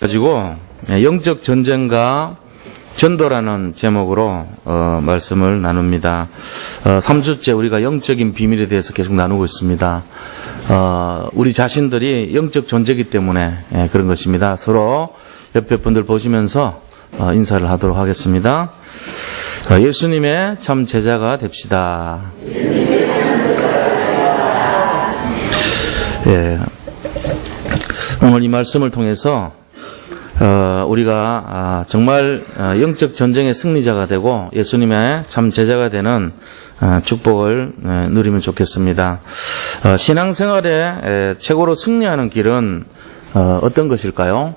가지고 영적 전쟁과 전도라는 제목으로 말씀을 나눕니다. 3주째 우리가 영적인 비밀에 대해서 계속 나누고 있습니다. 우리 자신들이 영적 존재이기 때문에 그런 것입니다. 서로 옆에 분들 보시면서 인사를 하도록 하겠습니다. 예수님의 참 제자가 됩시다. 예. 오늘 이 말씀을 통해서 우리가 정말 영적 전쟁의 승리자가 되고 예수님의 참 제자가 되는 축복을 누리면 좋겠습니다. 신앙생활에 최고로 승리하는 길은 어떤 것일까요?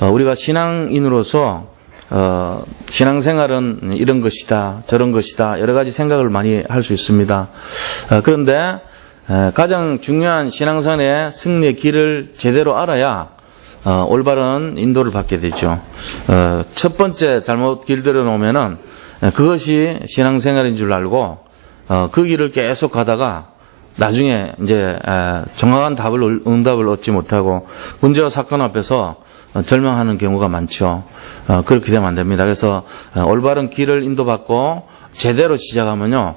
우리가 신앙인으로서 신앙생활은 이런 것이다, 저런 것이다, 여러 가지 생각을 많이 할 수 있습니다. 그런데 가장 중요한 신앙생활의 승리의 길을 제대로 알아야 올바른 인도를 받게 되죠. 첫 번째 잘못 길들여 놓으면은 그것이 신앙생활인 줄 알고 그 길을 계속 가다가 나중에 이제 정확한 응답을 얻지 못하고 문제와 사건 앞에서 절망하는 경우가 많죠. 그렇게 되면 안 됩니다. 그래서 올바른 길을 인도받고 제대로 시작하면요,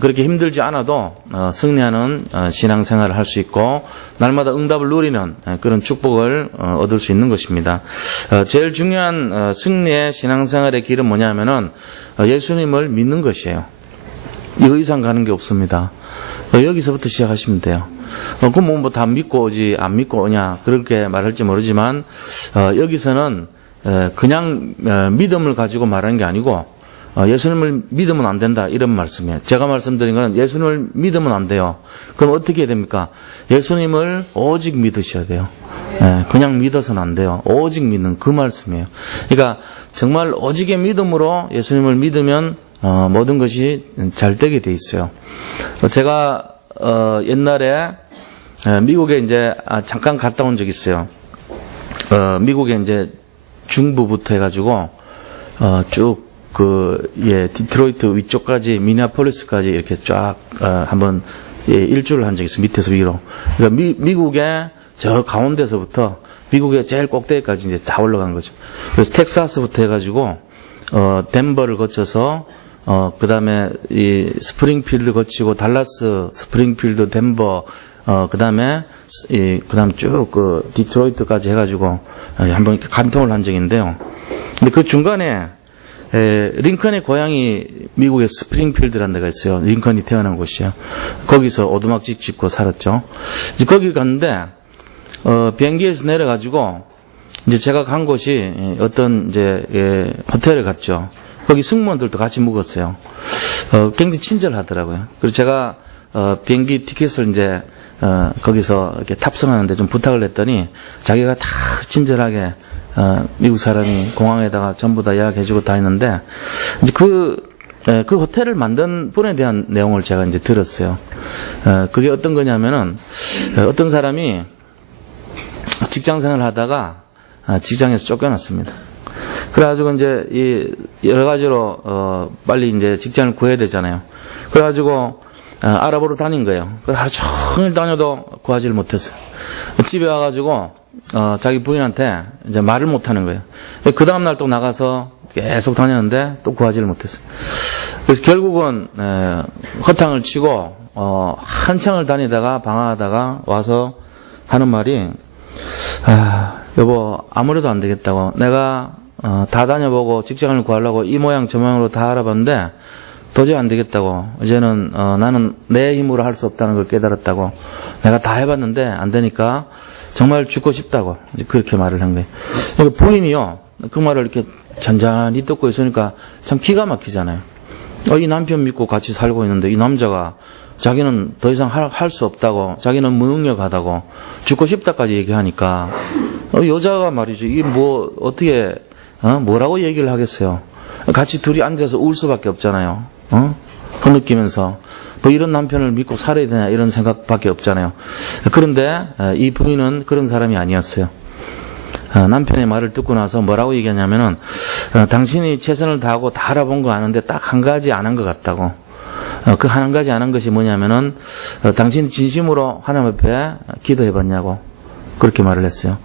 그렇게 힘들지 않아도 승리하는 신앙생활을 할 수 있고 날마다 응답을 누리는 그런 축복을 얻을 수 있는 것입니다. 제일 중요한 승리의 신앙생활의 길은 뭐냐면은 예수님을 믿는 것이에요. 이거 이상 가는 게 없습니다. 여기서부터 시작하시면 돼요. 그럼 뭐 다 믿고 오지 안 믿고 오냐 그렇게 말할지 모르지만 여기서는 그냥 믿음을 가지고 말하는 게 아니고 예수님을 믿으면 안 된다 이런 말씀이에요. 제가 말씀드린 건 예수님을 믿으면 안 돼요. 그럼 어떻게 해야 됩니까? 예수님을 오직 믿으셔야 돼요. 그냥 믿어서는 안 돼요. 오직 믿는 그 말씀이에요. 그러니까 정말 오직의 믿음으로 예수님을 믿으면 모든 것이 잘 되게 돼 있어요. 제가 옛날에 미국에 이제 잠깐 갔다 온 적이 있어요. 미국에 이제 중부부터 해가지고 쭉 디트로이트 위쪽까지 미니애폴리스까지 이렇게 쫙 한번 일주를 한 적이 있어요. 밑에서 위로. 그러니까 미국의 저 가운데서부터 미국의 제일 꼭대기까지 이제 다 올라간 거죠. 그래서 텍사스부터 해가지고 덴버를 거쳐서 그 다음에 이 스프링필드 거치고 달라스, 스프링필드, 덴버, 그 다음에 쭉 디트로이트까지 해가지고 한번 이렇게 간통을 한 적이 있는데요. 근데 그 중간에 링컨의 고향이 미국의 스프링필드라는 데가 있어요. 링컨이 태어난 곳이에요. 거기서 오두막집 짓고 살았죠. 이제 거기 갔는데 비행기에서 내려가지고 이제 제가 간 곳이 어떤 이제 호텔에 갔죠. 거기 승무원들도 같이 묵었어요. 굉장히 친절하더라고요. 그래서 제가 비행기 티켓을 이제 거기서 이렇게 탑승하는데 좀 부탁을 했더니 자기가 다 친절하게 미국 사람이 공항에다가 전부 다 예약해주고 다 했는데 이제 그 호텔을 만든 분에 대한 내용을 제가 이제 들었어요. 그게 어떤 거냐면은 어떤 사람이 직장생활을 하다가 직장에서 쫓겨났습니다. 그래가지고 이제 이 여러 가지로 빨리 이제 직장을 구해야 되잖아요. 그래가지고 알아보러 다닌 거예요. 그래서 하루 종일 다녀도 구하지를 못했어요. 집에 와가지고 자기 부인한테 이제 말을 못하는 거예요. 그 다음날 또 나가서 계속 다녔는데 또 구하지를 못했어요. 그래서 결국은 허탕을 치고 한창을 다니다가 방황하다가 와서 하는 말이 여보 아무래도 안 되겠다고 내가 다 다녀보고 직장을 구하려고 이 모양 저 모양으로 다 알아봤는데 도저히 안 되겠다고 이제는 나는 내 힘으로 할 수 없다는 걸 깨달았다고 내가 다 해봤는데 안 되니까 정말 죽고 싶다고 그렇게 말을 한 거예요. 그러니까 부인이요 그 말을 이렇게 잔잔히 듣고 있으니까 참 기가 막히잖아요. 이 남편 믿고 같이 살고 있는데 이 남자가 자기는 더 이상 할 수 없다고 자기는 무능력하다고 죽고 싶다까지 얘기하니까 여자가 말이죠. 이게 뭐 어떻게 뭐라고 얘기를 하겠어요. 같이 둘이 앉아서 울 수밖에 없잖아요. 흐느끼면서 뭐 이런 남편을 믿고 살아야 되나 이런 생각밖에 없잖아요. 그런데 이 부인은 그런 사람이 아니었어요. 남편의 말을 듣고 나서 뭐라고 얘기하냐면은 당신이 최선을 다하고 다 알아본 거 아는데 딱 한 가지 안 한 것 같다고. 그 한 가지 안 한 것이 뭐냐면은 당신이 진심으로 하나님 앞에 기도해봤냐고 그렇게 말을 했어요.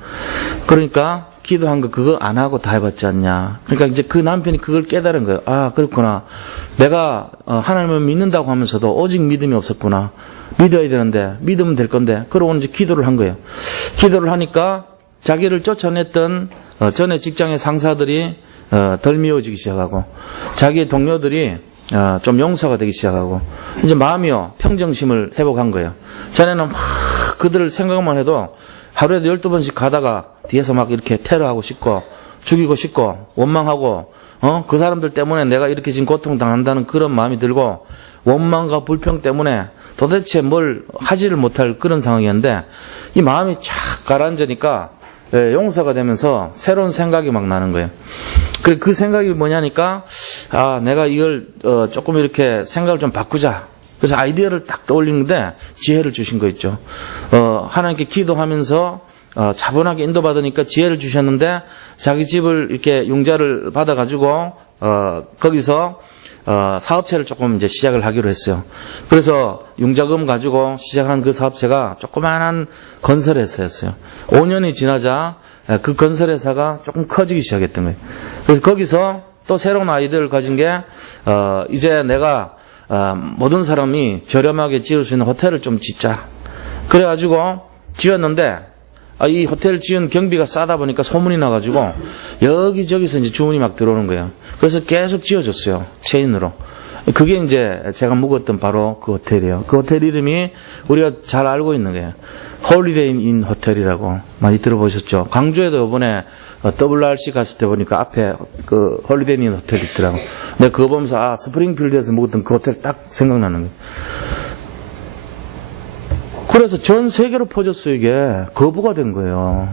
그러니까 기도한 거 그거 안 하고 다 해봤지 않냐. 그러니까 이제 그 남편이 그걸 깨달은 거예요. 아, 그렇구나. 내가 하나님을 믿는다고 하면서도 오직 믿음이 없었구나. 믿어야 되는데, 믿으면 될 건데. 그러고 이제 기도를 한 거예요. 기도를 하니까 자기를 쫓아냈던 전에 직장의 상사들이 덜 미워지기 시작하고, 자기의 동료들이 좀 용서가 되기 시작하고, 이제 마음이요, 평정심을 회복한 거예요. 전에는 막 그들을 생각만 해도 하루에도 12번씩 가다가 뒤에서 막 이렇게 테러하고 싶고, 죽이고 싶고, 원망하고, 그 사람들 때문에 내가 이렇게 지금 고통당한다는 그런 마음이 들고, 원망과 불평 때문에 도대체 뭘 하지를 못할 그런 상황이었는데, 이 마음이 쫙 가라앉으니까 용서가 되면서 새로운 생각이 막 나는 거예요. 그 생각이 뭐냐니까, 아, 내가 이걸 조금 이렇게 생각을 좀 바꾸자. 그래서 아이디어를 딱 떠올리는데 지혜를 주신 거 있죠. 하나님께 기도하면서 차분하게 인도받으니까 지혜를 주셨는데, 자기 집을 이렇게 융자를 받아가지고 거기서 사업체를 조금 이제 시작을 하기로 했어요. 그래서 융자금 가지고 시작한 그 사업체가 조그마한 건설회사였어요. 5년이 지나자 그 건설회사가 조금 커지기 시작했던 거예요. 그래서 거기서 또 새로운 아이디어를 가진 게, 이제 내가 모든 사람이 저렴하게 지을 수 있는 호텔을 좀 짓자. 그래가지고 지었는데, 이 호텔 지은 경비가 싸다 보니까 소문이 나가지고 여기저기서 이제 주문이 막 들어오는 거예요. 그래서 계속 지어줬어요. 체인으로. 그게 이제 제가 묵었던 바로 그 호텔이에요. 그 호텔 이름이 우리가 잘 알고 있는 거예요. 홀리데이 인 호텔이라고 많이 들어보셨죠? 광주에도 이번에 WRC 갔을 때 보니까 앞에 그 홀리데이 인 호텔 있더라고. 내가 그거 보면서 스프링필드에서 묵었던 그 호텔 딱 생각나는 거예요. 그래서 전 세계로 퍼졌어요. 이게 거부가 된 거예요.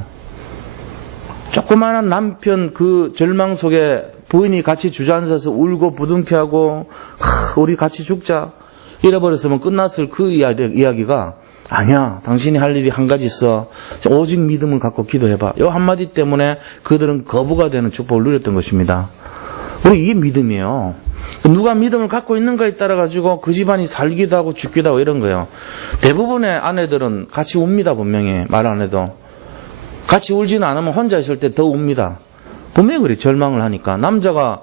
조그마한 남편 그 절망 속에 부인이 같이 주저앉아서 울고 부둥켜하고, 우리 같이 죽자 이래버렸으면 끝났을 그 이야기가, 아니야, 당신이 할 일이 한 가지 있어. 오직 믿음을 갖고 기도해봐. 이 한마디 때문에 그들은 거부가 되는 축복을 누렸던 것입니다. 우리 이게 믿음이에요. 누가 믿음을 갖고 있는가에 따라 가지고 그 집안이 살기도 하고 죽기도 하고 이런 거예요. 대부분의 아내들은 같이 웁니다. 분명히 말 안 해도. 같이 울지는 않으면 혼자 있을 때 더 웁니다. 분명히 그래. 절망을 하니까. 남자가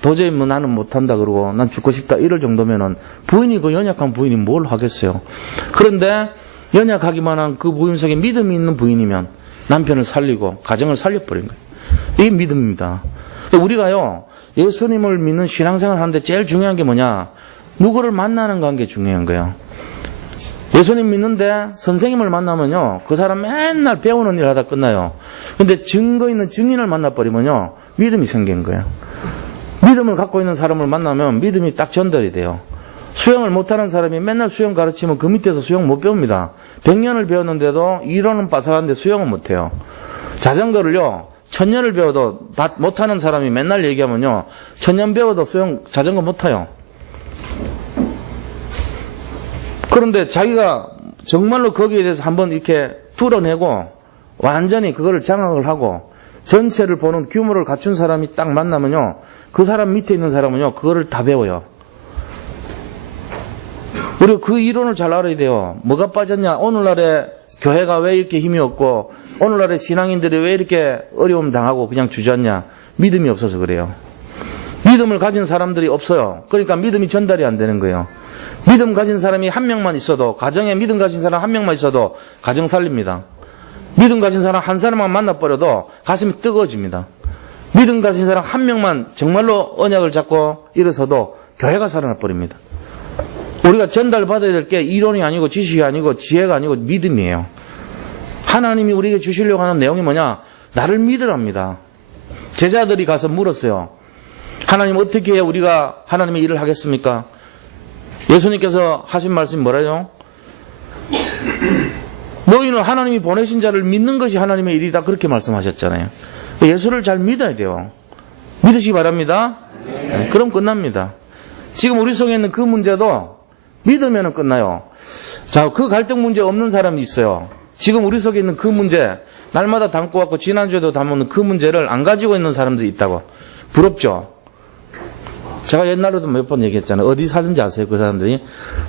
도저히 뭐 나는 못한다 그러고 난 죽고 싶다 이럴 정도면은 부인이, 그 연약한 부인이 뭘 하겠어요. 그런데 연약하기만 한 그 부인 속에 믿음이 있는 부인이면 남편을 살리고 가정을 살려버린 거예요. 이게 믿음입니다. 우리가요, 예수님을 믿는 신앙생활 하는데 제일 중요한 게 뭐냐? 누구를 만나는 관계 중요한 거예요. 예수님 믿는데 선생님을 만나면요, 그 사람 맨날 배우는 일 하다 끝나요. 근데 증거 있는 증인을 만나버리면요, 믿음이 생긴 거예요. 믿음을 갖고 있는 사람을 만나면 믿음이 딱 전달이 돼요. 수영을 못하는 사람이 맨날 수영 가르치면 그 밑에서 수영 못 배웁니다. 100년을 배웠는데도 이론은 빠삭한데 수영은 못해요. 자전거를요, 1000년을 배워도 못하는 사람이 맨날 얘기하면요, 1000년 배워도 자전거 못 타요. 그런데 자기가 정말로 거기에 대해서 한번 이렇게 뚫어내고 완전히 그거를 장악을 하고 전체를 보는 규모를 갖춘 사람이 딱 만나면요, 그 사람 밑에 있는 사람은요, 그거를 다 배워요. 그리고 그 이론을 잘 알아야 돼요. 뭐가 빠졌냐? 오늘날에 교회가 왜 이렇게 힘이 없고, 오늘날의 신앙인들이 왜 이렇게 어려움 당하고 그냥 주저앉냐? 믿음이 없어서 그래요. 믿음을 가진 사람들이 없어요. 그러니까 믿음이 전달이 안 되는 거예요. 믿음 가진 사람이 한 명만 있어도, 가정에 믿음 가진 사람 한 명만 있어도 가정 살립니다. 믿음 가진 사람 한 사람만 만나버려도 가슴이 뜨거워집니다. 믿음 가진 사람 한 명만 정말로 언약을 잡고 일어서도 교회가 살아나 버립니다. 우리가 전달받아야 될 게 이론이 아니고 지식이 아니고 지혜가 아니고 믿음이에요. 하나님이 우리에게 주시려고 하는 내용이 뭐냐? 나를 믿으랍니다. 제자들이 가서 물었어요. 하나님, 어떻게 해야 우리가 하나님의 일을 하겠습니까? 예수님께서 하신 말씀이 뭐라요? 너희는 하나님이 보내신 자를 믿는 것이 하나님의 일이다, 그렇게 말씀하셨잖아요. 예수를 잘 믿어야 돼요. 믿으시기 바랍니다. 네, 그럼 끝납니다. 지금 우리 속에 있는 그 문제도 믿으면 끝나요. 자, 그 갈등 문제 없는 사람이 있어요. 지금 우리 속에 있는 그 문제, 날마다 담고 왔고 지난주에도 담은 그 문제를 안 가지고 있는 사람들이 있다고. 부럽죠? 제가 옛날에도 몇 번 얘기했잖아요. 어디 사는지 아세요? 그 사람들이?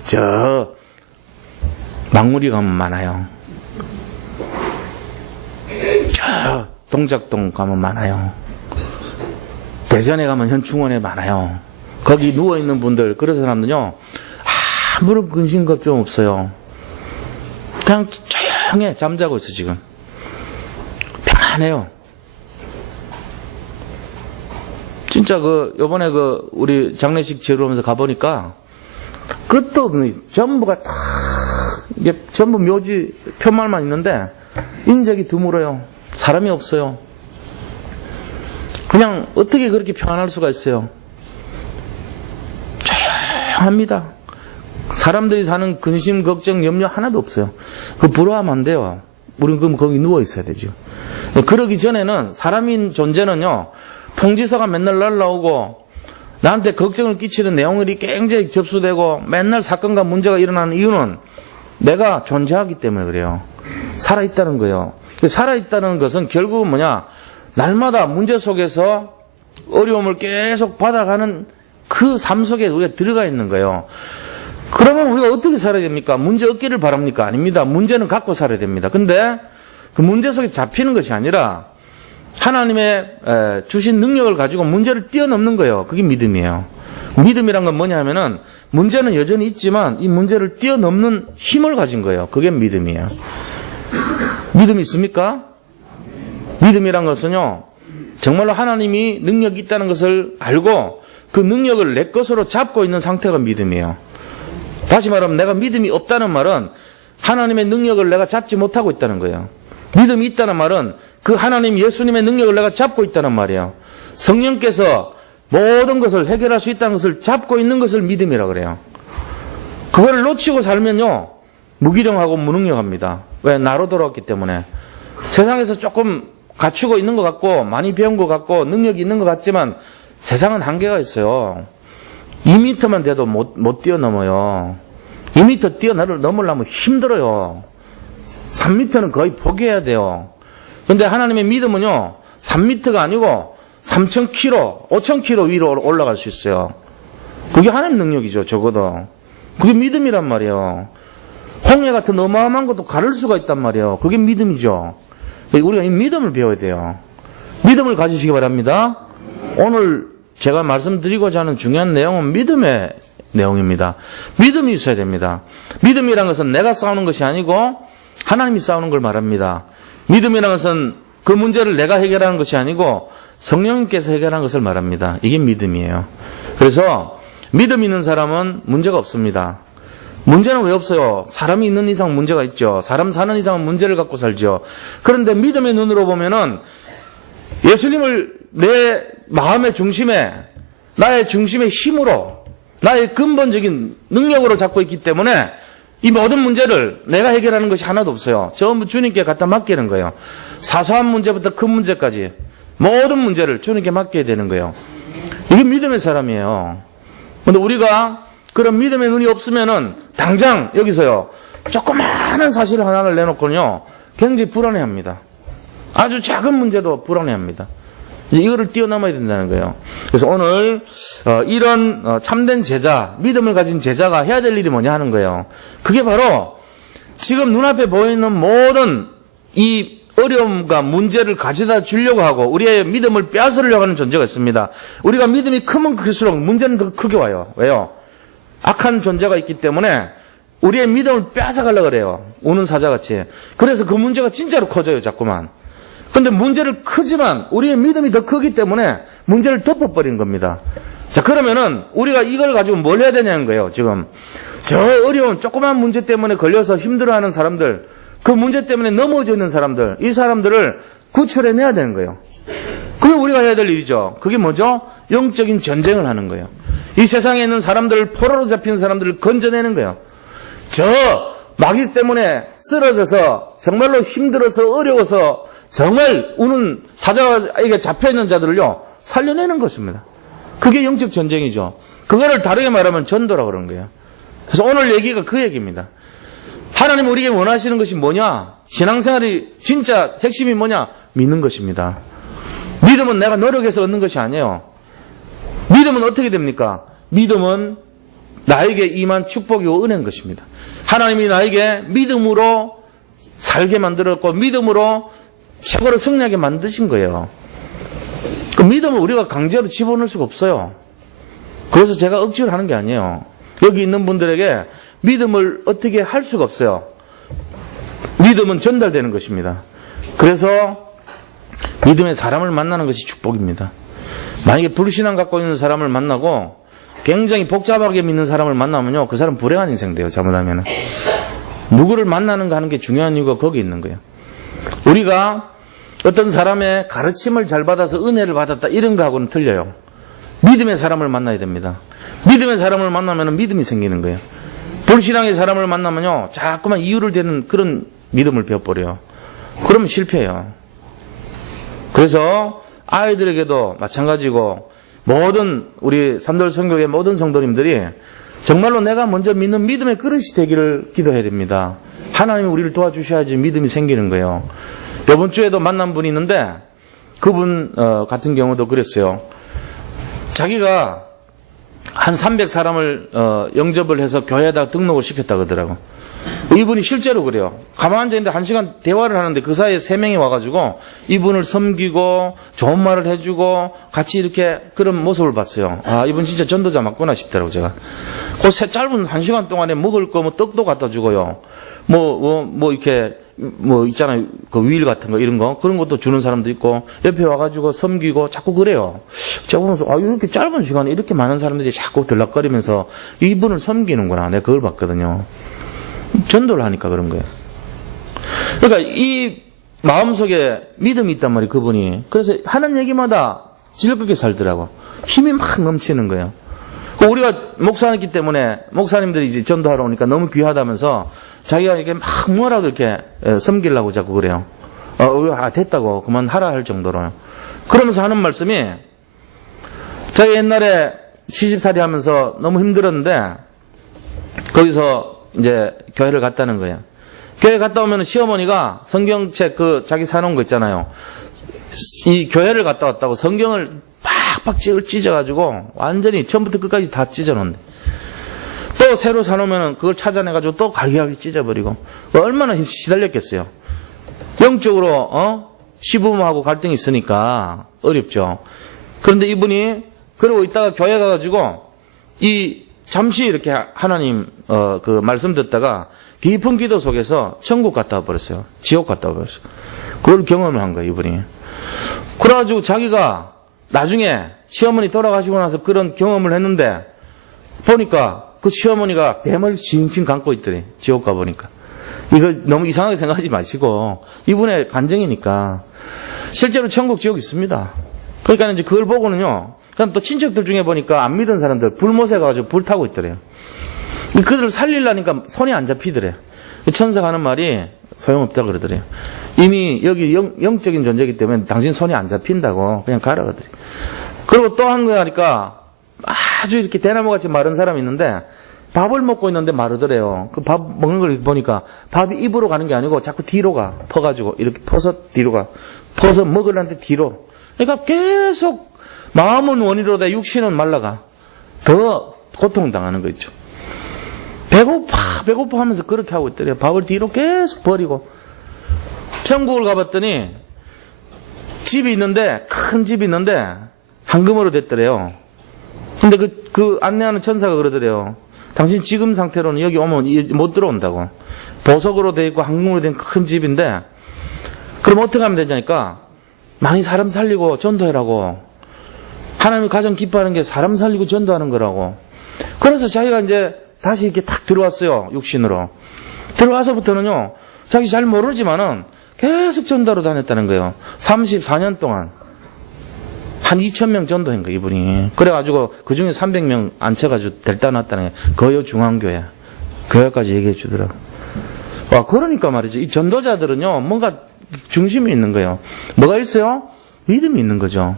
저 막무리 가면 많아요. 저 동작동 가면 많아요. 대전에 가면 현충원에 많아요. 거기 누워있는 분들, 그런 사람들요, 아무런 근심 걱정 없어요. 그냥 조용해 잠자고 있어. 지금 편안해요. 진짜 요번에 우리 장례식 치르면서 가보니까 끝도 없는, 전부가 다 이게 전부 묘지 편말만 있는데 인적이 드물어요. 사람이 없어요. 그냥 어떻게 그렇게 편안할 수가 있어요? 조용합니다. 사람들이 사는 근심, 걱정, 염려 하나도 없어요. 그거 부러워하면 안 돼요. 우리는 그럼 거기 누워 있어야 되죠. 그러기 전에는 사람인 존재는요, 통지서가 맨날 날라오고 나한테 걱정을 끼치는 내용들이 굉장히 접수되고 맨날 사건과 문제가 일어나는 이유는 내가 존재하기 때문에 그래요. 살아있다는 거예요. 살아있다는 것은 결국은 뭐냐, 날마다 문제 속에서 어려움을 계속 받아가는 그 삶 속에 우리가 들어가 있는 거예요. 그러면 우리가 어떻게 살아야 됩니까? 문제 없기를 바랍니까? 아닙니다. 문제는 갖고 살아야 됩니다. 근데 그 문제 속에 잡히는 것이 아니라 하나님의 주신 능력을 가지고 문제를 뛰어넘는 거예요. 그게 믿음이에요. 믿음이란 건 뭐냐 하면은 문제는 여전히 있지만 이 문제를 뛰어넘는 힘을 가진 거예요. 그게 믿음이에요. 믿음이 있습니까? 믿음이란 것은요, 정말로 하나님이 능력이 있다는 것을 알고 그 능력을 내 것으로 잡고 있는 상태가 믿음이에요. 다시 말하면 내가 믿음이 없다는 말은 하나님의 능력을 내가 잡지 못하고 있다는 거예요. 믿음이 있다는 말은 그 하나님 예수님의 능력을 내가 잡고 있다는 말이에요. 성령께서 모든 것을 해결할 수 있다는 것을 잡고 있는 것을 믿음이라고 그래요. 그걸 놓치고 살면요, 무기력하고 무능력합니다. 왜? 나로 돌아왔기 때문에. 세상에서 조금 갖추고 있는 것 같고 많이 배운 것 같고 능력이 있는 것 같지만 세상은 한계가 있어요. 2m만 돼도 못 뛰어넘어요. 2m 뛰어넘으려면 힘들어요. 3m는 거의 포기해야 돼요. 근데 하나님의 믿음은요, 3m가 아니고 3,000km, 5,000km 위로 올라갈 수 있어요. 그게 하나님 능력이죠, 적어도. 그게 믿음이란 말이에요. 홍해 같은 어마어마한 것도 가를 수가 있단 말이에요. 그게 믿음이죠. 우리가 이 믿음을 배워야 돼요. 믿음을 가지시기 바랍니다. 오늘 제가 말씀드리고자 하는 중요한 내용은 믿음의 내용입니다. 믿음이 있어야 됩니다. 믿음이란 것은 내가 싸우는 것이 아니고 하나님이 싸우는 걸 말합니다. 믿음이란 것은 그 문제를 내가 해결하는 것이 아니고 성령님께서 해결하는 것을 말합니다. 이게 믿음이에요. 그래서 믿음 있는 사람은 문제가 없습니다. 문제는 왜 없어요? 사람이 있는 이상 문제가 있죠. 사람 사는 이상은 문제를 갖고 살죠. 그런데 믿음의 눈으로 보면은 예수님을 내 마음의 중심에, 나의 중심의 힘으로, 나의 근본적인 능력으로 잡고 있기 때문에 이 모든 문제를 내가 해결하는 것이 하나도 없어요. 전부 주님께 갖다 맡기는 거예요. 사소한 문제부터 큰 문제까지 모든 문제를 주님께 맡겨야 되는 거예요. 이게 믿음의 사람이에요. 근데 우리가 그런 믿음의 눈이 없으면은 당장 여기서요, 조그마한 사실 하나를 내놓고는요, 굉장히 불안해합니다. 아주 작은 문제도 불안해합니다. 이제 이거를 뛰어넘어야 된다는 거예요. 그래서 오늘 이런 참된 제자, 믿음을 가진 제자가 해야 될 일이 뭐냐 하는 거예요. 그게 바로 지금 눈앞에 보이는 모든 이 어려움과 문제를 가져다 주려고 하고 우리의 믿음을 빼앗으려고 하는 존재가 있습니다. 우리가 믿음이 크면 클수록 문제는 더 크게 와요. 왜요? 악한 존재가 있기 때문에 우리의 믿음을 빼앗아가려고 그래요. 우는 사자같이. 그래서 그 문제가 진짜로 커져요, 자꾸만. 근데 문제를 크지만 우리의 믿음이 더 크기 때문에 문제를 덮어버린 겁니다. 자, 그러면은 우리가 이걸 가지고 뭘 해야 되냐는 거예요, 지금. 저 어려운 조그만 문제 때문에 걸려서 힘들어하는 사람들, 그 문제 때문에 넘어져 있는 사람들, 이 사람들을 구출해내야 되는 거예요. 그게 우리가 해야 될 일이죠. 그게 뭐죠? 영적인 전쟁을 하는 거예요. 이 세상에 있는 사람들을, 포로로 잡힌 사람들을 건져내는 거예요. 저 마귀 때문에 쓰러져서 정말로 힘들어서 어려워서 정말 우는 사자에게 잡혀있는 자들을요, 살려내는 것입니다. 그게 영적 전쟁이죠. 그거를 다르게 말하면 전도라고 그러는 거예요. 그래서 오늘 얘기가 그 얘기입니다. 하나님 우리에게 원하시는 것이 뭐냐? 신앙생활이 진짜 핵심이 뭐냐? 믿는 것입니다. 믿음은 내가 노력해서 얻는 것이 아니에요. 믿음은 어떻게 됩니까? 믿음은 나에게 임한 축복이고 은혜인 것입니다. 하나님이 나에게 믿음으로 살게 만들었고 믿음으로 최고로 승리하게 만드신 거예요. 그 믿음을 우리가 강제로 집어넣을 수가 없어요. 그래서 제가 억지로 하는 게 아니에요. 여기 있는 분들에게 믿음을 어떻게 할 수가 없어요. 믿음은 전달되는 것입니다. 그래서 믿음의 사람을 만나는 것이 축복입니다. 만약에 불신앙 갖고 있는 사람을 만나고 굉장히 복잡하게 믿는 사람을 만나면요, 그 사람 불행한 인생 돼요. 잘못하면. 누구를 만나는가 하는 게 중요한 이유가 거기 있는 거예요. 우리가 어떤 사람의 가르침을 잘 받아서 은혜를 받았다 이런 거하고는 틀려요. 믿음의 사람을 만나야 됩니다. 믿음의 사람을 만나면 믿음이 생기는 거예요. 불신앙의 사람을 만나면요, 자꾸만 이유를 대는 그런 믿음을 배워버려요. 그러면 실패해요. 그래서 아이들에게도 마찬가지고 모든 우리 삼돌선교회 모든 성도님들이 정말로 내가 먼저 믿는 믿음의 그릇이 되기를 기도해야 됩니다. 하나님이 우리를 도와주셔야지 믿음이 생기는 거예요. 이번 주에도 만난 분이 있는데 그분 같은 경우도 그랬어요. 자기가 한 300사람을 영접을 해서 교회에다 등록을 시켰다 그러더라고. 이분이 실제로 그래요. 가만히 앉아있는데 1시간 대화를 하는데 그 사이에 3명이 와가지고 이분을 섬기고 좋은 말을 해주고 같이 이렇게 그런 모습을 봤어요. 아, 이분 진짜 전도자 맞구나 싶더라고 제가. 그 짧은 1시간 동안에 먹을 거 뭐 떡도 갖다 주고요. 이렇게 있잖아요. 그 윌 같은 거 이런 거 그런 것도 주는 사람도 있고 옆에 와가지고 섬기고 자꾸 그래요. 제가 보면서 이렇게 짧은 시간에 이렇게 많은 사람들이 자꾸 들락거리면서 이분을 섬기는구나. 내가 그걸 봤거든요. 전도를 하니까 그런 거예요. 그러니까 이 마음속에 믿음이 있단 말이에요, 그분이. 그래서 하는 얘기마다 즐겁게 살더라고. 힘이 막 넘치는 거예요. 우리가 목사님이기 때문에 목사님들이 이제 전도하러 오니까 너무 귀하다면서 자기가 이렇게 막 뭐라도 이렇게 섬기려고 자꾸 그래요. 됐다고 그만하라 할 정도로. 그러면서 하는 말씀이 자기 옛날에 시집살이 하면서 너무 힘들었는데 거기서 이제 교회를 갔다는 거예요. 교회 갔다 오면 시어머니가 성경책 자기 사놓은 거 있잖아요. 이 교회를 갔다 왔다고 성경을 팍팍 찢어가지고 완전히 처음부터 끝까지 다 찢어놓는데 또 새로 사놓으면 그걸 찾아내가지고 또 갈기갈기 찢어버리고 얼마나 시달렸겠어요. 영적으로 시부모하고 갈등이 있으니까 어렵죠. 그런데 이분이 그러고 있다가 교회 가가지고 잠시 이렇게 하나님 그 말씀 듣다가 깊은 기도 속에서 천국 갔다 와버렸어요. 지옥 갔다 와버렸어요. 그걸 경험을 한 거예요, 이분이. 그래가지고 자기가 나중에 시어머니 돌아가시고 나서 그런 경험을 했는데 보니까 그 시어머니가 뱀을 징징 감고 있더래. 지옥 가보니까. 이거 너무 이상하게 생각하지 마시고 이분의 간증이니까 실제로 천국 지옥 있습니다. 그러니까 이제 그걸 보고는요. 그럼 또 친척들 중에 보니까 안 믿은 사람들 불못에 가가지고 불 타고 있더래요. 그들을 살리려니까 손이 안 잡히더래요. 천사가 하는 말이 소용없다 그러더래요. 이미 여기 영적인 존재이기 때문에 당신 손이 안 잡힌다고 그냥 가라 그러더래요. 그리고 또 한 거 하니까 아주 이렇게 대나무같이 마른 사람이 있는데 밥을 먹고 있는데 마르더래요. 그 밥 먹는 걸 보니까 밥이 입으로 가는 게 아니고 자꾸 뒤로 가. 퍼가지고 이렇게 퍼서 뒤로 가. 퍼서 먹으려는데 뒤로. 그러니까 계속 마음은 원이로다 육신은 말라가. 더 고통당하는 거 있죠. 배고파 하면서 그렇게 하고 있더래요. 밥을 뒤로 계속 버리고. 천국을 가봤더니 집이 있는데 큰 집이 있는데 황금으로 됐더래요. 근데 그 안내하는 천사가 그러더래요. 당신 지금 상태로는 여기 오면 못 들어온다고. 보석으로 돼 있고 황금으로 된 큰 집인데 그럼 어떻게 하면 되냐니까 많이 사람 살리고 전도해라고. 하나님이 가장 기뻐하는 게 사람 살리고 전도하는 거라고. 그래서 자기가 이제 다시 이렇게 탁 들어왔어요. 육신으로. 들어와서부터는요. 자기 잘 모르지만은 계속 전도로 다녔다는 거예요. 34년 동안. 한 2,000명 전도한 거예요, 이분이. 그래가지고 그 중에 300명 앉혀가지고 데려다 놨다는 거예요. 거여 중앙교회. 교회까지 얘기해 주더라고요. 그러니까 말이죠. 이 전도자들은요, 뭔가 중심이 있는 거예요. 뭐가 있어요? 믿음이 있는 거죠.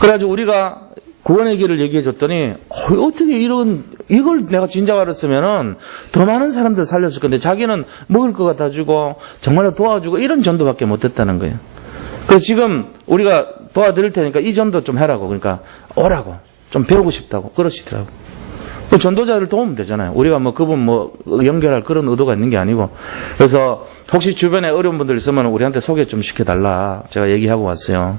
그래가지고 우리가 구원의 길을 얘기해 줬더니, 어떻게 이걸 내가 진작 알았으면은 더 많은 사람들 살렸을 건데 자기는 먹을 거 갖다 주고 정말로 도와주고 이런 전도밖에 못 했다는 거예요. 그래서 지금 우리가 도와드릴 테니까 이 전도 좀 해라고. 그러니까 오라고. 좀 배우고 싶다고. 그러시더라고. 그 전도자를 도우면 되잖아요. 우리가 뭐 그분 뭐 연결할 그런 의도가 있는 게 아니고. 그래서 혹시 주변에 어려운 분들 있으면 우리한테 소개 좀 시켜달라. 제가 얘기하고 왔어요.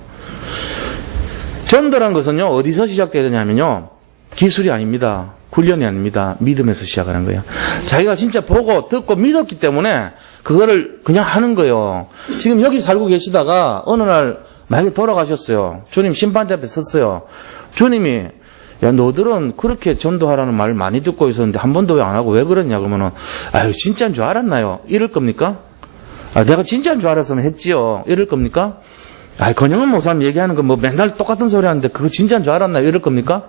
전도란 것은요, 어디서 시작돼야 되냐면요, 기술이 아닙니다. 훈련이 아닙니다. 믿음에서 시작하는 거예요. 자기가 진짜 보고 듣고 믿었기 때문에 그거를 그냥 하는 거예요. 지금 여기 살고 계시다가 어느 날 만약에 돌아가셨어요. 주님 심판대 앞에 섰어요. 주님이 야, 너들은 그렇게 전도하라는 말을 많이 듣고 있었는데 한 번도 왜 안 하고 왜 그랬냐 그러면은 아유 진짜인 줄 알았나요? 이럴 겁니까? 아, 내가 진짜인 줄 알았으면 했지요. 이럴 겁니까? 아, 권영은 목사님 얘기하는 거 뭐 맨날 똑같은 소리 하는데 그거 진짜인 줄 알았나요? 이럴 겁니까?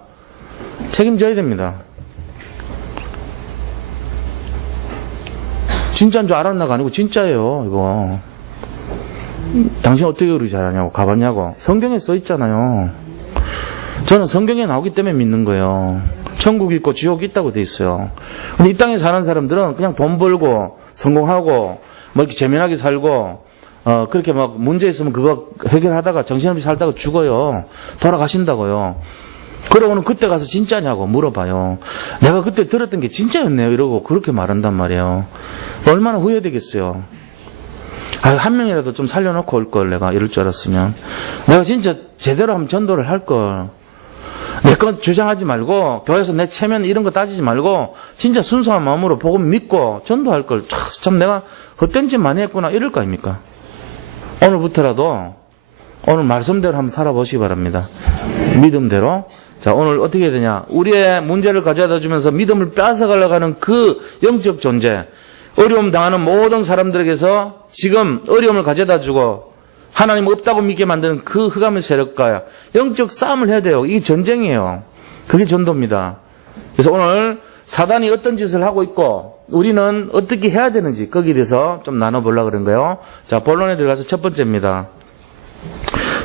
책임져야 됩니다. 진짜인 줄 알았나가 아니고 진짜예요, 이거. 당신 어떻게 그렇게 잘하냐고, 가봤냐고. 성경에 써 있잖아요. 저는 성경에 나오기 때문에 믿는 거예요. 천국이 있고 지옥이 있다고 돼 있어요. 근데 이 땅에 사는 사람들은 그냥 돈 벌고, 성공하고, 뭐 이렇게 재미나게 살고, 그렇게 막 문제 있으면 그거 해결하다가 정신없이 살다가 죽어요. 돌아가신다고요. 그러고는 그때 가서 진짜냐고 물어봐요. 내가 그때 들었던 게 진짜였네요. 이러고 그렇게 말한단 말이에요. 얼마나 후회되겠어요. 아, 한 명이라도 좀 살려놓고 올 걸 내가 이럴 줄 알았으면. 내가 진짜 제대로 한번 전도를 할 걸. 내 건 주장하지 말고 교회에서 내 체면 이런 거 따지지 말고 진짜 순수한 마음으로 복음 믿고 전도할 걸. 참 내가 헛된 짓 많이 했구나 이럴 거 아닙니까? 오늘부터라도 오늘 말씀대로 한번 살아보시기 바랍니다. 믿음대로. 자, 오늘 어떻게 해야 되냐? 우리의 문제를 가져다 주면서 믿음을 뺏어가려고 하는 그 영적 존재, 어려움 당하는 모든 사람들에게서 지금 어려움을 가져다 주고 하나님 없다고 믿게 만드는 그 흑암의 세력과 영적 싸움을 해야 돼요. 이게 전쟁이에요. 그게 전도입니다. 그래서 오늘 사단이 어떤 짓을 하고 있고 우리는 어떻게 해야 되는지 거기에 대해서 좀 나눠보려고 그런 거예요. 자, 본론에 들어가서 첫 번째입니다.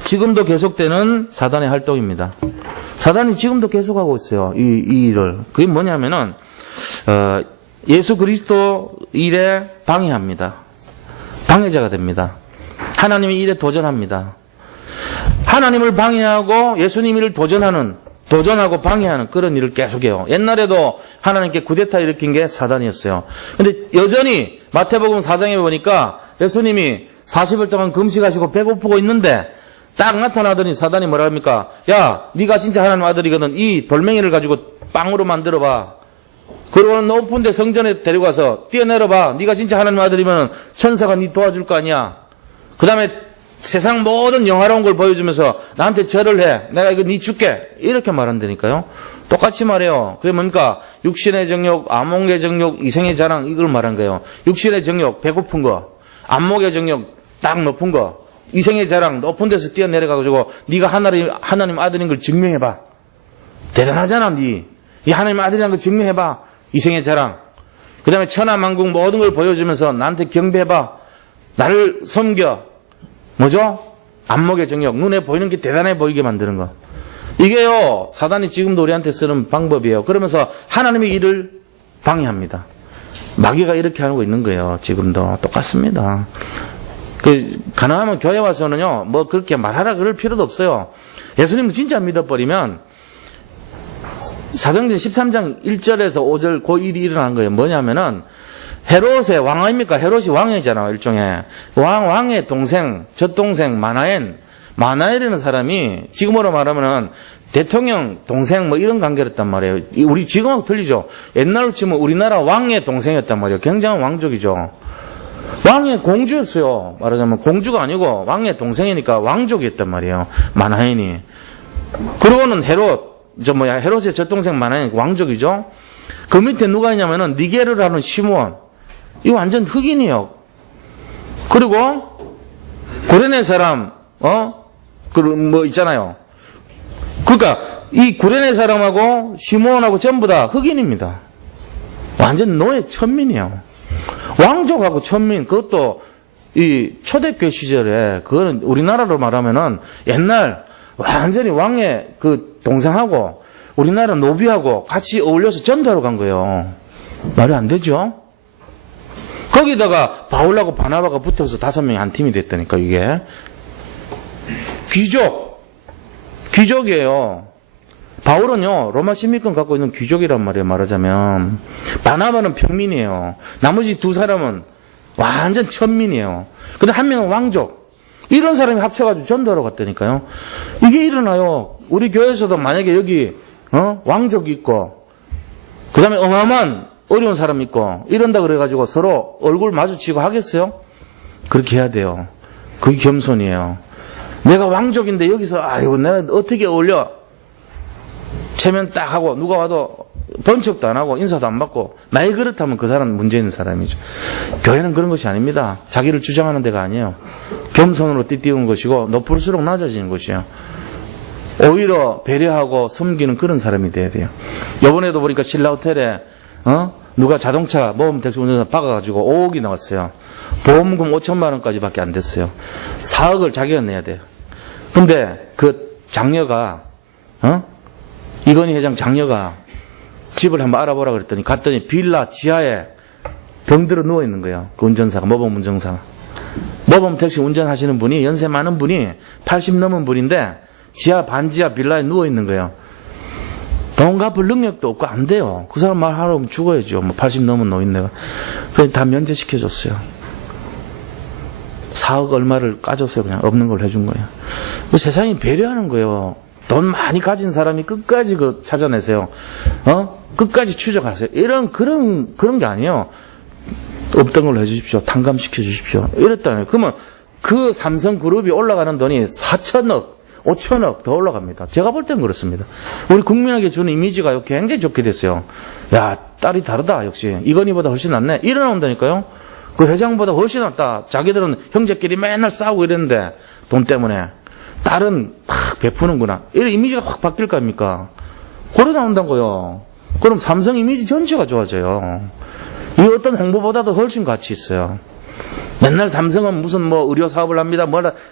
지금도 계속되는 사단의 활동입니다. 사단이 지금도 계속하고 있어요. 이 일을. 그게 뭐냐면은 예수 그리스도 일에 방해합니다. 방해자가 됩니다. 하나님의 일에 도전합니다. 하나님을 방해하고 예수님 일을 도전하고 방해하는 그런 일을 계속해요. 옛날에도 하나님께 쿠데타 일으킨 게 사단이었어요. 근데 여전히 마태복음 4장에 보니까 예수님이 40일 동안 금식하시고 배고프고 있는데 딱 나타나더니 사단이 뭐라 합니까? 야, 네가 진짜 하나님 아들이거든 이 돌멩이를 가지고 빵으로 만들어봐. 그러고는 높은 데 성전에 데리고 가서 뛰어내려봐. 네가 진짜 하나님 아들이면 천사가 네 도와줄 거 아니야. 그 다음에 세상 모든 영화로운 걸 보여주면서 나한테 절을 해. 내가 이거 네 줄게. 이렇게 말한다니까요. 똑같이 말해요. 그게 뭔가 육신의 정욕, 안목의 정욕, 이생의 자랑 이걸 말한 거예요. 육신의 정욕, 배고픈 거. 안목의 정욕, 딱 높은 거. 이생의 자랑, 높은 데서 뛰어내려가지고 네가 하나님 아들인 걸 증명해봐. 대단하잖아, 네. 이 하나님 아들이라는 걸 증명해봐. 이생의 자랑. 그 다음에 천하만국 모든 걸 보여주면서 나한테 경배해봐. 나를 섬겨. 뭐죠? 안목의 정욕, 눈에 보이는 게 대단해 보이게 만드는 거. 이게요, 사단이 지금도 우리한테 쓰는 방법이에요. 그러면서 하나님의 일을 방해합니다. 마귀가 이렇게 하고 있는 거예요. 지금도 똑같습니다. 가능하면 교회 와서는요, 뭐 그렇게 말하라 그럴 필요도 없어요. 예수님을 진짜 믿어버리면 사도행전 13장 1절에서 5절 그 일이 일어난 거예요. 뭐냐면은 헤롯의 왕아입니까? 헤롯이 왕이잖아요. 일종의 왕의 동생, 젖동생 마나엘이라는 사람이 지금으로 말하면은 대통령 동생 뭐 이런 관계였단 말이에요. 우리 지금하고 틀리죠. 옛날로 치면 우리나라 왕의 동생이었단 말이에요. 굉장한 왕족이죠. 왕의 공주였어요. 말하자면 공주가 아니고 왕의 동생이니까 왕족이었단 말이에요. 마나엔이. 그러고는 헤롯의 젖동생 마나엔 왕족이죠. 그 밑에 누가 있냐면은 니게르라는 시므온. 이 완전 흑인이에요. 그리고 구레네 사람 뭐 있잖아요. 그러니까 이 구레네 사람하고 시므온하고 전부 다 흑인입니다. 완전 노예 천민이에요. 왕족하고 천민, 그것도 이 초대교회 시절에, 그거는 우리나라로 말하면은 옛날 완전히 왕의 그 동생하고 우리나라 노비하고 같이 어울려서 전도하러 간 거예요. 말이 안 되죠? 거기다가 바울하고 바나바가 붙어서 5명이 한 팀이 됐다니까, 이게. 귀족이에요. 바울은요, 로마 시민권 갖고 있는 귀족이란 말이에요, 말하자면. 바나바는 평민이에요. 나머지 두 사람은 완전 천민이에요. 근데 한 명은 왕족. 이런 사람이 합쳐가지고 전도하러 갔다니까요. 이게 일어나요. 우리 교회에서도 만약에 여기, 왕족이 있고, 그 다음에 어마어마한 어려운 사람이 있고, 이런다 그래가지고 서로 얼굴 마주치고 하겠어요? 그렇게 해야 돼요. 그게 겸손이에요. 내가 왕족인데 여기서, 아이고, 내가 어떻게 어울려? 체면 딱 하고, 누가 와도 번쩍도 안 하고, 인사도 안 받고, 나이 그렇다면 그 사람은 문제 있는 사람이죠. 교회는 그런 것이 아닙니다. 자기를 주장하는 데가 아니에요. 겸손으로 띠띠우는 것이고, 높을수록 낮아지는 것이에요. 오히려 배려하고 섬기는 그런 사람이 돼야 돼요. 이번에도 보니까 신라 호텔에, 누가 자동차 모범 택시 운전사 박아가지고 5억이 나왔어요. 보험금 5천만 원까지밖에 안 됐어요. 4억을 자기가 내야 돼요. 근데 그 장녀가, 이건희 회장 장녀가 집을 한번 알아보라 그랬더니 갔더니 빌라 지하에 병들어 누워 있는 거예요. 그 운전사가, 모범 운전사가. 모범 택시 운전하시는 분이, 연세 많은 분이 80 넘은 분인데 지하 반지하 빌라에 누워 있는 거예요. 돈 갚을 능력도 없고 안 돼요. 그 사람 말하러 오면 죽어야죠. 80 넘은 노인네가. 그래서 다 면제시켜줬어요. 4억 얼마를 까줬어요. 그냥 없는 걸 해준 거예요. 세상이 배려하는 거예요. 돈 많이 가진 사람이 끝까지 찾아내세요. 끝까지 추적하세요. 그런 게 아니에요. 없던 걸로 해주십시오. 탕감시켜 주십시오. 이랬다네요. 그러면 그 삼성그룹이 올라가는 돈이 4천억, 5천억 더 올라갑니다. 제가 볼 땐 그렇습니다. 우리 국민에게 주는 이미지가 굉장히 좋게 됐어요. 야, 딸이 다르다. 역시 이건희보다 훨씬 낫네. 일어나온다니까요. 그 회장보다 훨씬 낫다. 자기들은 형제끼리 맨날 싸우고 이랬는데 돈 때문에. 딸은 막 베푸는구나. 이런 이미지가 확 바뀔 거 아닙니까? 그래 나온다고요. 그럼 삼성 이미지 전체가 좋아져요. 이 어떤 홍보보다도 훨씬 가치 있어요. 맨날 삼성은 무슨 의료 사업을 합니다.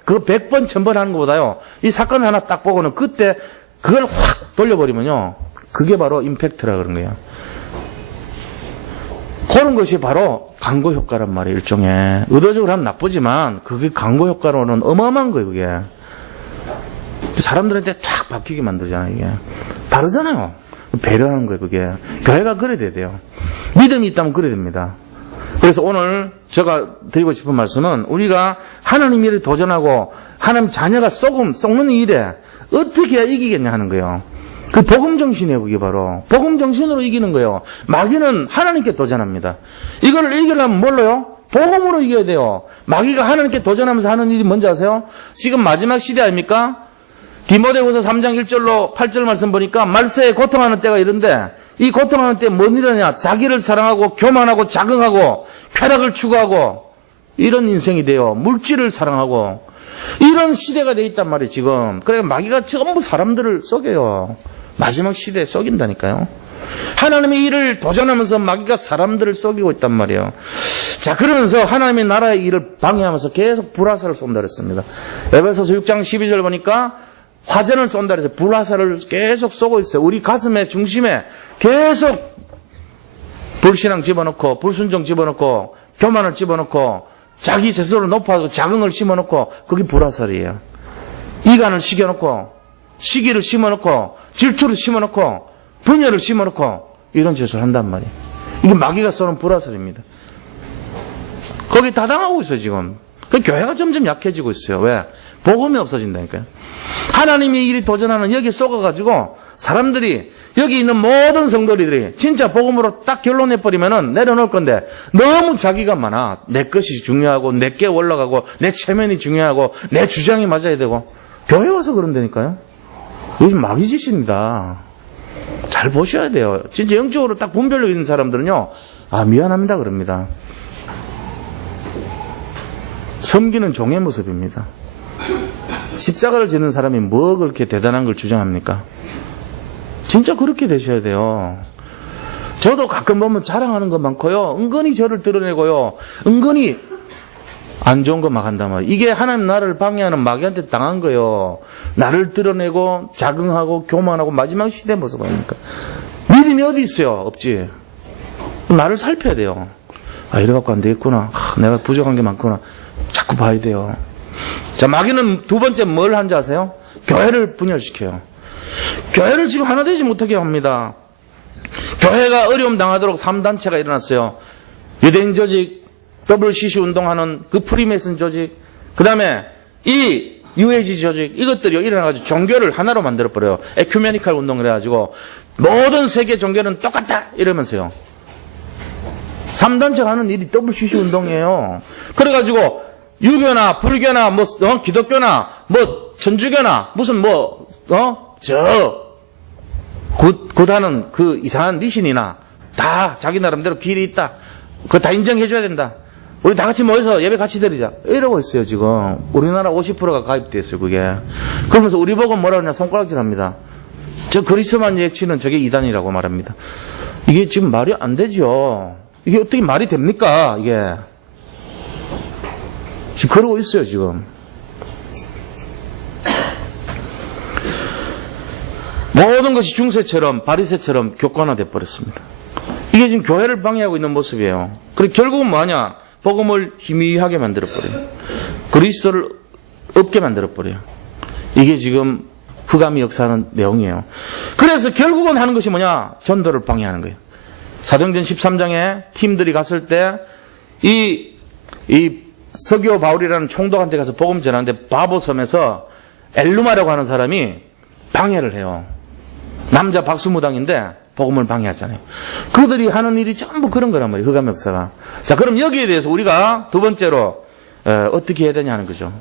그거 100번, 1000번 하는 것보다요. 이 사건 하나 딱 보고는 그때 그걸 확 돌려버리면요. 그게 바로 임팩트라 그런 거예요. 그런 것이 바로 광고 효과란 말이에요. 일종의. 의도적으로 하면 나쁘지만 그게 광고 효과로는 어마어마한 거예요. 그게. 사람들한테 탁 바뀌게 만들잖아요. 이게. 다르잖아요. 배려하는 거예요. 그게. 교회가 그래야 돼요. 믿음이 있다면 그래야 됩니다. 그래서 오늘 제가 드리고 싶은 말씀은 우리가 하나님 일을 도전하고 하나님 자녀가 썩는 일에 어떻게 해야 이기겠냐 하는 거예요. 그 복음 정신이에요. 그게 바로. 복음 정신으로 이기는 거예요. 마귀는 하나님께 도전합니다. 이걸 이기려면 뭘로요? 복음으로 이겨야 돼요. 마귀가 하나님께 도전하면서 하는 일이 뭔지 아세요? 지금 마지막 시대 아닙니까? 디모데후서 3장 1절로 8절 말씀 보니까 말세에 고통하는 때가 이런데 이 고통하는 때 뭔 일이냐? 자기를 사랑하고 교만하고 자긍하고 쾌락을 추구하고 이런 인생이 돼요. 물질을 사랑하고 이런 시대가 돼 있단 말이에요. 지금. 그래서 마귀가 전부 사람들을 속여요. 마지막 시대에 속인다니까요. 하나님의 일을 도전하면서 마귀가 사람들을 속이고 있단 말이에요. 자, 그러면서 하나님의 나라의 일을 방해하면서 계속 불화살을 쏜다 그랬습니다. 에베소서 6장 12절 보니까 화전을 쏜다 그래서 불화살을 계속 쏘고 있어요. 우리 가슴의 중심에 계속 불신앙 집어넣고 불순종 집어넣고 교만을 집어넣고 자기 스스로를 높아서 자긍을 심어넣고 그게 불화살이에요. 이간을 심어넣고 시기를 심어넣고 질투를 심어넣고 분열을 심어넣고 이런 짓을 한단 말이에요. 이게 마귀가 쏘는 불화살입니다. 거기 다 당하고 있어요 지금. 그 교회가 점점 약해지고 있어요. 왜? 복음이 없어진다니까요. 하나님이 일이 도전하는 여기에 쏘가가지고 사람들이 여기 있는 모든 성도들이 진짜 복음으로 딱 결론내버리면은 내려놓을 건데 너무 자기가 많아. 내 것이 중요하고 내게 올라가고 내 체면이 중요하고 내 주장이 맞아야 되고 교회 와서 그런다니까요. 요즘 마귀 짓입니다. 잘 보셔야 돼요. 진짜 영적으로 딱 분별력 있는 사람들은요. 아 미안합니다 그럽니다. 섬기는 종의 모습입니다. 십자가를 지는 사람이 뭐 그렇게 대단한 걸 주장합니까? 진짜 그렇게 되셔야 돼요. 저도 가끔 보면 자랑하는 것 많고요. 은근히 저를 드러내고요. 은근히 안 좋은 거 막 한단 말이에요. 이게 하나님 나라를 방해하는 마귀한테 당한 거예요. 나를 드러내고 자긍하고 교만하고 마지막 시대 모습 아닙니까? 믿음이 어디 있어요? 없지. 나를 살펴야 돼요. 아 이래갖고 안 되겠구나. 내가 부족한 게 많구나. 자꾸 봐야 돼요. 자, 마귀는 두 번째 뭘 한지 아세요? 교회를 분열시켜요. 교회를 지금 하나 되지 못하게 합니다. 교회가 어려움 당하도록 3단체가 일어났어요. 유대인 조직, WCC 운동하는 그 프리메이슨 조직, 그 다음에 이 UAG 조직, 이것들이 일어나가지고 종교를 하나로 만들어버려요. 에큐메니칼 운동을 해가지고 모든 세계 종교는 똑같다 이러면서요. 3단체가 하는 일이 WCC 운동이에요. 그래가지고 유교나 불교나 뭐 기독교나 뭐 천주교나 무슨 굿하는 그 이상한 미신이나 다 자기 나름대로 길이 있다. 그거 다 인정해줘야 된다. 우리 다 같이 모여서 예배 같이 드리자. 이러고 있어요, 지금. 우리나라 50%가 가입됐어요, 그게. 그러면서 우리 보고 뭐라 그러냐, 손가락질 합니다. 저 그리스도만 예치는 저게 이단이라고 말합니다. 이게 지금 말이 안 되죠. 이게 어떻게 말이 됩니까, 이게. 지금 그러고 있어요, 지금. 모든 것이 중세처럼, 바리새처럼 교권화돼 버렸습니다. 이게 지금 교회를 방해하고 있는 모습이에요. 그리고 결국은 뭐하냐? 복음을 희미하게 만들어버려요. 그리스도를 없게 만들어버려요. 이게 지금 흑암이 역사하는 내용이에요. 그래서 결국은 하는 것이 뭐냐? 전도를 방해하는 거예요. 사도행전 13장에 팀들이 갔을 때 이 서기오 바울이라는 총독한테 가서 복음 전하는데 바보섬에서 엘루마라고 하는 사람이 방해를 해요. 남자 박수무당인데 복음을 방해하잖아요. 그들이 하는 일이 전부 그런 거란 말이에요. 흑암 역사가. 자, 그럼 여기에 대해서 우리가 두 번째로 어떻게 해야 되냐는 거죠.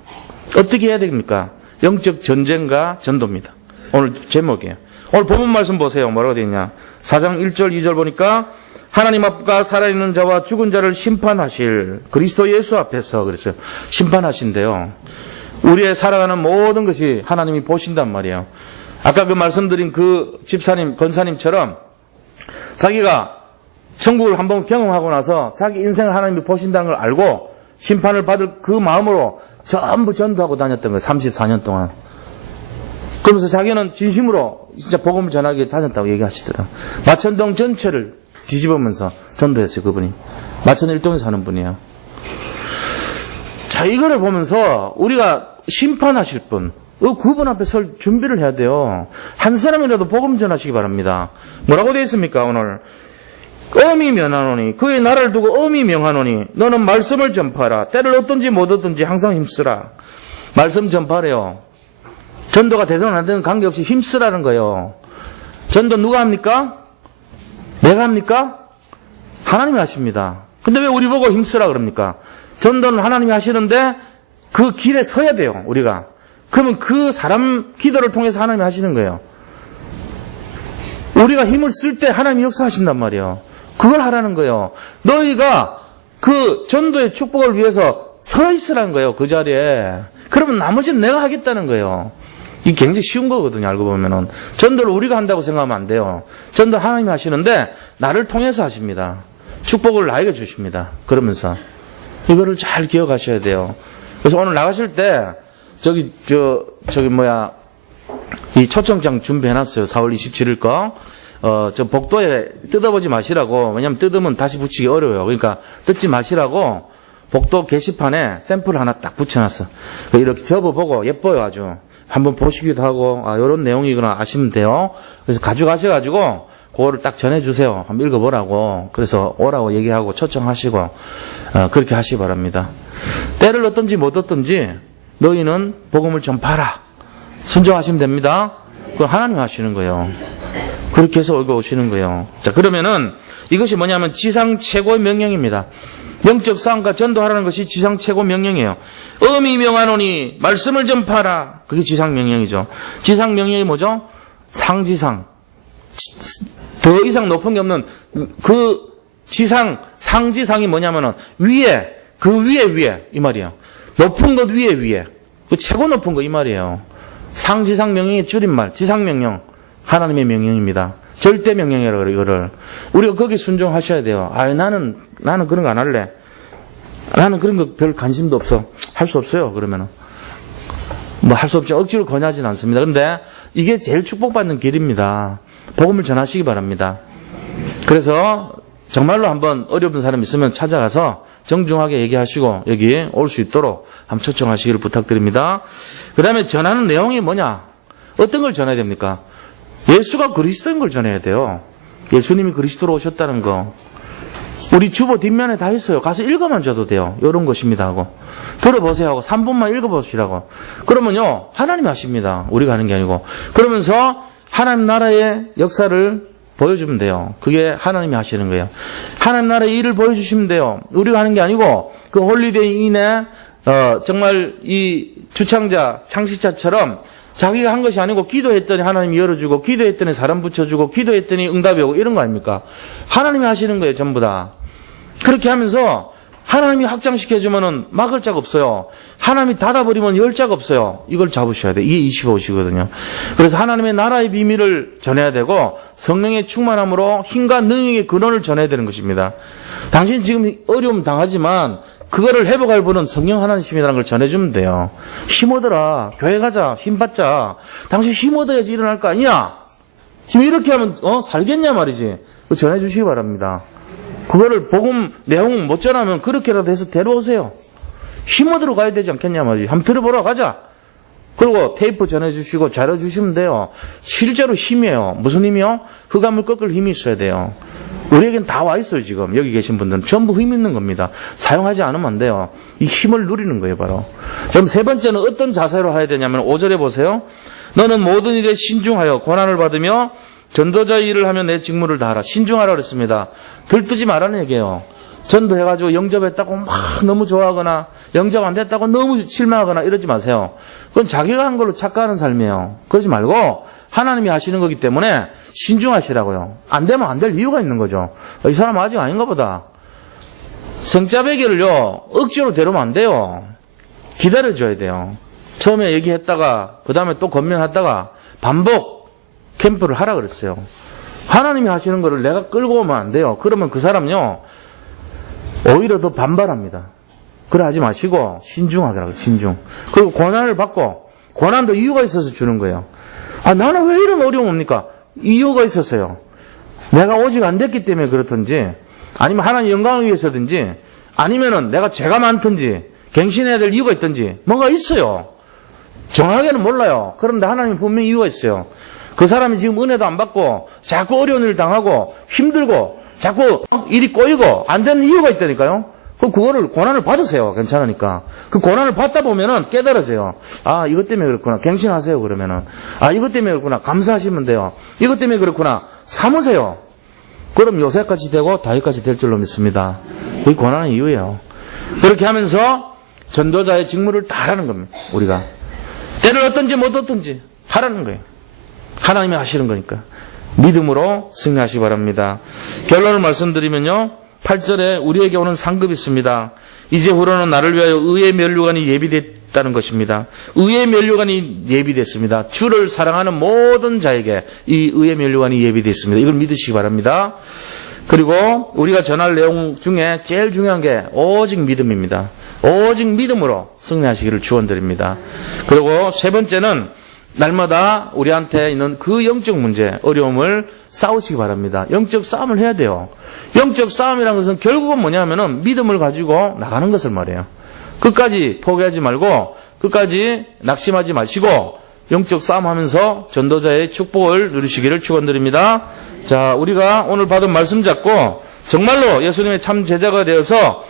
어떻게 해야 됩니까? 영적 전쟁과 전도입니다. 오늘 제목이에요. 오늘 본문 말씀 보세요. 뭐라고 되어 있냐. 4장 1절 2절 보니까 하나님 앞과 살아있는 자와 죽은 자를 심판하실 그리스도 예수 앞에서 그랬어요. 심판하신대요. 우리의 살아가는 모든 것이 하나님이 보신단 말이에요. 아까 그 말씀드린 그 집사님, 권사님처럼 자기가 천국을 한번 경험하고 나서 자기 인생을 하나님이 보신다는 걸 알고 심판을 받을 그 마음으로 전부 전도하고 다녔던 거예요. 34년 동안. 그러면서 자기는 진심으로 진짜 복음을 전하게 다녔다고 얘기하시더라고요. 마천동 전체를 뒤집으면서 전도했어요, 그분이. 마천 일동에서 하는 분이에요. 자, 이거를 보면서 우리가 심판하실 분, 그분 앞에 설 준비를 해야 돼요. 한 사람이라도 복음 전하시기 바랍니다. 뭐라고 되어 있습니까, 오늘? 엄히 면하노니, 그의 나라를 두고 엄히 명하노니, 너는 말씀을 전파하라. 때를 얻든지 못 얻든지 항상 힘쓰라. 말씀 전파래요. 전도가 되든 안 되든 관계없이 힘쓰라는 거예요. 전도 누가 합니까? 내가 합니까? 하나님이 하십니다. 근데 왜 우리 보고 힘쓰라 그럽니까? 전도는 하나님이 하시는데 그 길에 서야 돼요, 우리가. 그러면 그 사람 기도를 통해서 하나님이 하시는 거예요. 우리가 힘을 쓸 때 하나님이 역사하신단 말이에요. 그걸 하라는 거예요. 너희가 그 전도의 축복을 위해서 서 있으라는 거예요, 그 자리에. 그러면 나머지는 내가 하겠다는 거예요. 이게 굉장히 쉬운 거거든요, 알고 보면은. 전도를 우리가 한다고 생각하면 안 돼요. 전도 하나님이 하시는데 나를 통해서 하십니다. 축복을 나에게 주십니다. 그러면서 이거를 잘 기억하셔야 돼요. 그래서 오늘 나가실 때 이 초청장 준비해놨어요. 4월 27일 거. 저 복도에 뜯어보지 마시라고. 왜냐면 뜯으면 다시 붙이기 어려워요. 그러니까 뜯지 마시라고 복도 게시판에 샘플 하나 딱 붙여놨어. 이렇게 접어보고 예뻐요, 아주. 한번 보시기도 하고, 요런 내용이구나 아시면 돼요. 그래서 가져가셔가지고, 그거를 딱 전해주세요. 한번 읽어보라고. 그래서 오라고 얘기하고 초청하시고, 그렇게 하시기 바랍니다. 때를 얻든지 못 얻든지, 너희는 복음을 전파하라. 순종하시면 됩니다. 그건 하나님 하시는 거예요. 그렇게 해서 올고 오시는 거예요. 자, 그러면은, 이것이 뭐냐면 지상 최고의 명령입니다. 영적 싸움과 전도하라는 것이 지상 최고 명령이에요. 엄히 명하노니 말씀을 전파하라. 그게 지상 명령이죠. 지상 명령이 뭐죠? 상지상. 더 이상 높은 게 없는 그 지상, 상지상이 뭐냐면은 위에, 그 위에 이 말이에요. 높은 것 위에. 그 최고 높은 거 이 말이에요. 상지상 명령의 줄임말, 지상 명령. 하나님의 명령입니다. 절대 명령이라고 그래요, 이거를. 우리가 거기 순종하셔야 돼요. 나는 그런 거 안 할래. 나는 그런 거 별 관심도 없어. 할 수 없어요, 그러면은. 할 수 없죠. 억지로 권하지는 않습니다. 근데 이게 제일 축복받는 길입니다. 복음을 전하시기 바랍니다. 그래서 정말로 한번 어려운 사람 있으면 찾아가서 정중하게 얘기하시고 여기 올 수 있도록 한번 초청하시기를 부탁드립니다. 그 다음에 전하는 내용이 뭐냐? 어떤 걸 전해야 됩니까? 예수가 그리스도인 걸 전해야 돼요. 예수님이 그리스도로 오셨다는 거. 우리 주보 뒷면에 다 있어요. 가서 읽어만 줘도 돼요. 이런 것입니다 하고. 들어보세요 하고 3분만 읽어보시라고. 그러면요, 하나님이 하십니다. 우리가 하는 게 아니고. 그러면서 하나님 나라의 역사를 보여주면 돼요. 그게 하나님이 하시는 거예요. 하나님 나라의 일을 보여주시면 돼요. 우리가 하는 게 아니고, 그 홀리데이인의 정말 이 주창자, 창시자처럼 자기가 한 것이 아니고 기도했더니 하나님이 열어주고, 기도했더니 사람 붙여주고, 기도했더니 응답이 오고 이런 거 아닙니까? 하나님이 하시는 거예요, 전부 다. 그렇게 하면서 하나님이 확장시켜주면은 막을 자가 없어요. 하나님이 닫아버리면 열 자가 없어요. 이걸 잡으셔야 돼요. 이게 25시거든요. 그래서 하나님의 나라의 비밀을 전해야 되고, 성령의 충만함으로 힘과 능력의 근원을 전해야 되는 것입니다. 당신 지금 어려움 당하지만 그거를 회복할 분은 성령 하나님이라는 걸 전해주면 돼요. 힘 얻어라. 교회 가자. 힘 받자. 당신 힘 얻어야지 일어날 거 아니야. 지금 이렇게 하면 살겠냐 말이지. 그거 전해주시기 바랍니다. 그거를 복음 내용 못 전하면 그렇게라도 해서 데려오세요. 힘 얻으러 가야 되지 않겠냐 말이지. 한번 들어보러 가자. 그리고 테이프 전해주시고 잘해주시면 돼요. 실제로 힘이에요. 무슨 힘이요? 흑암을 꺾을 힘이 있어야 돼요. 우리에겐 다 와 있어요. 지금 여기 계신 분들은 전부 힘 있는 겁니다. 사용하지 않으면 안 돼요. 이 힘을 누리는 거예요. 바로. 그럼 세 번째는 어떤 자세로 해야 되냐면 5절에 보세요. 너는 모든 일에 신중하여 고난을 받으며 전도자의 일을 하면 내 직무를 다하라. 신중하라 그랬습니다. 들뜨지 말라는 얘기예요. 전도해가지고 영접했다고 막 너무 좋아하거나 영접 안 됐다고 너무 실망하거나 이러지 마세요. 그건 자기가 한 걸로 착각하는 삶이에요. 그러지 말고 하나님이 하시는 거기 때문에 신중하시라고요. 안 되면 안 될 이유가 있는 거죠. 이 사람 아직 아닌가 보다. 성자배기를요 억지로 데려오면 안 돼요. 기다려줘야 돼요. 처음에 얘기했다가 그 다음에 또 건면했다가 반복 캠프를 하라 그랬어요. 하나님이 하시는 거를 내가 끌고 오면 안 돼요. 그러면 그 사람요 오히려 더 반발합니다. 그래 하지 마시고 신중하게 하라고. 신중. 그리고 고난을 받고, 고난도 이유가 있어서 주는 거예요. 아, 나는 왜 이런 어려움 옵니까? 이유가 있었어요. 내가 오직 안 됐기 때문에 그렇든지, 아니면 하나님 영광을 위해서든지, 아니면은 내가 죄가 많든지 갱신해야 될 이유가 있든지 뭔가 있어요. 정확하게는 몰라요. 그런데 하나님 분명히 이유가 있어요. 그 사람이 지금 은혜도 안 받고 자꾸 어려운 일을 당하고 힘들고 자꾸 일이 꼬이고 안 되는 이유가 있다니까요. 그럼 그거를 고난을 받으세요. 괜찮으니까. 그 고난을 받다 보면은 깨달아져요. 아, 이것 때문에 그렇구나. 갱신하세요. 그러면은. 아, 이것 때문에 그렇구나. 감사하시면 돼요. 이것 때문에 그렇구나. 참으세요. 그럼 요새까지 되고 다윗까지 될 줄로 믿습니다. 그게 고난의 이유예요. 그렇게 하면서 전도자의 직무를 다 하라는 겁니다. 우리가. 때를 얻든지 못 얻든지 하라는 거예요. 하나님이 하시는 거니까. 믿음으로 승리하시기 바랍니다. 결론을 말씀드리면요. 8절에 우리에게 오는 상급이 있습니다. 이제후로는 나를 위하여 의의 면류관이 예비됐다는 것입니다. 의의 면류관이 예비됐습니다. 주를 사랑하는 모든 자에게 이 의의 면류관이 예비됐습니다. 이걸 믿으시기 바랍니다. 그리고 우리가 전할 내용 중에 제일 중요한 게 오직 믿음입니다. 오직 믿음으로 승리하시기를 축원드립니다. 그리고 세 번째는 날마다 우리한테 있는 그 영적 문제, 어려움을 싸우시기 바랍니다. 영적 싸움을 해야 돼요. 영적 싸움이라는 것은 결국은 뭐냐면은 믿음을 가지고 나가는 것을 말해요. 끝까지 포기하지 말고 끝까지 낙심하지 마시고 영적 싸움하면서 전도자의 축복을 누리시기를 축원드립니다. 자, 우리가 오늘 받은 말씀 잡고 정말로 예수님의 참 제자가 되어서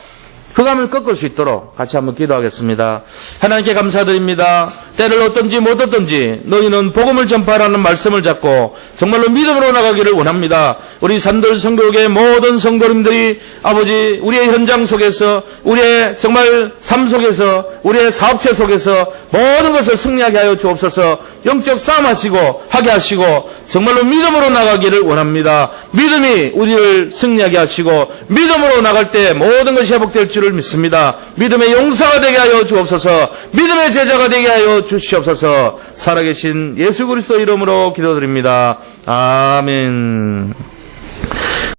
흑암을 꺾을 수 있도록 같이 한번 기도하겠습니다. 하나님께 감사드립니다. 때를 얻든지 못 얻든지 너희는 복음을 전파하라는 말씀을 잡고 정말로 믿음으로 나가기를 원합니다. 우리 산돌 성교육의 모든 성도님들이 아버지 우리의 현장 속에서 우리의 정말 삶 속에서 우리의 사업체 속에서 모든 것을 승리하게 하여 주옵소서. 영적 싸움하시고 하게 하시고 정말로 믿음으로 나가기를 원합니다. 믿음이 우리를 승리하게 하시고 믿음으로 나갈 때 모든 것이 회복될 줄을 믿습니다. 믿음의 용사가 되게 하여 주옵소서. 믿음의 제자가 되게 하여 주시옵소서. 살아계신 예수 그리스도 이름으로 기도드립니다. 아멘.